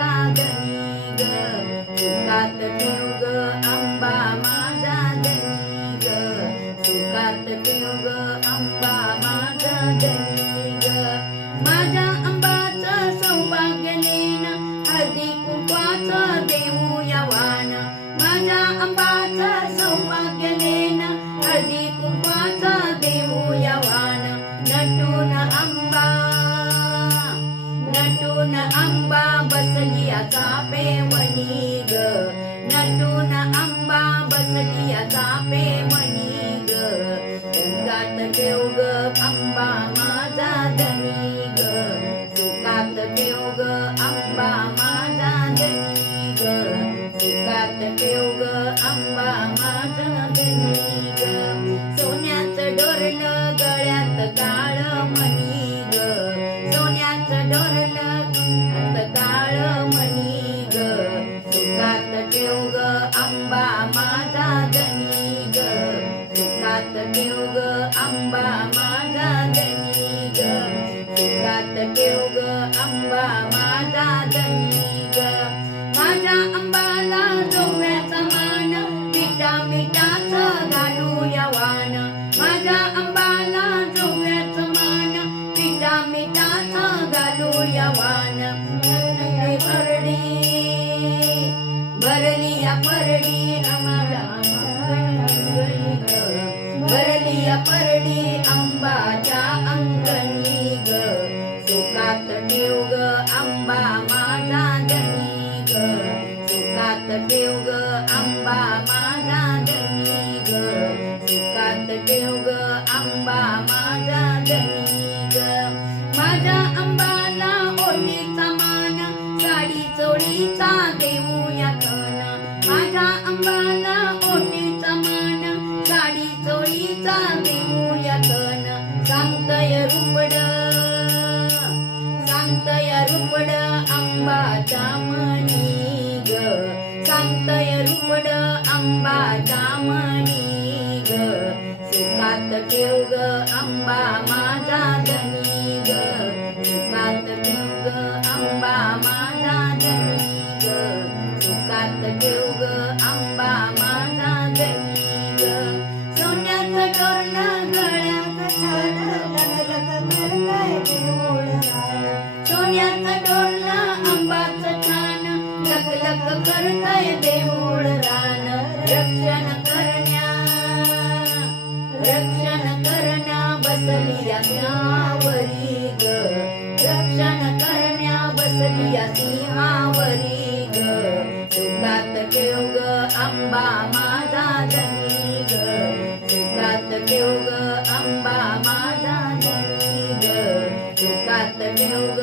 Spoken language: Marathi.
माझा धनी ग, सुखात ठेव ग आंबा माझा धनी ग, सुखात ठेव ग आंबा माझा धनी ग. माझ्या आंबाचं सौभाग्य नेन हळदी कुंकवाचं देऊया वाण, माझ्या आंबाचं सौभाग्य नेन हळदी कुंकवाचं देऊया वाण. नटून आंबा बसलिया चापेवणी ग, नटून आंबा बसलिया चापेवणी ग, सुखात ठेव ग आंबा माझा धनी ग, सुखात ठेव ग आंबा माझा धनी ग, सुखात ठेव ग आंबा माझा धनी ग. सोन्याचं डोरलं गळ्यात काळ मणी ग, सोन्याचं डोरलं काळ मणी ग, सुखात ठेव ग आंबा माझा धनी ग, सुखात ठेव ग आंबा माझा धनी ग, सुखात ठेव ग आंबा माझा धनी ग. माझ्या आंबाला जोव्याचा मान पिठा मिठाचं घालूया वाण, माझ्या आंबाला जोव्याचा मान पिठा मिठाचं घालूया वाण. भरलिया परडी आम्हाला भरलिया परडी आंबाच्या अंगणी ग, सुखात ठेव ग आंबा माझा धनी ग, सुखात ठेव ग आंबा माझा धनी ग, सुखात ठेव ग आंबा माझा धनी ग. माझ्या आंबाला ओटीचा मान साडी चोळीचा देऊया थन, माझ्या आंबाला ओटीचा मान साडी चोळीचा देऊया थन. सांगतय रुपड आंबाच्या मणी ग, सांगतय रुपड आंबाच्या मणी ग, सुखात ठेव ग आंबा माझा धनी ग, सुखात ठेव ग आंबा माझा धनी ग, सुखात ठेव ग आंबा माझा धनी ग. सोन्याचं डोरलं गळ्यात सोन्याचं डोरलं आंबाचं छान लक करतय देऊळ रान. रक्षण करण्या बसलिया सिंहावरी ग, रक्षण करण्या बसलिया सिंहावरी ग, सुखात ठेव ग आंबा माझा धनी ग, सुखात ठेव ग आंबा माझा धनी ग, सुखात ठेव ग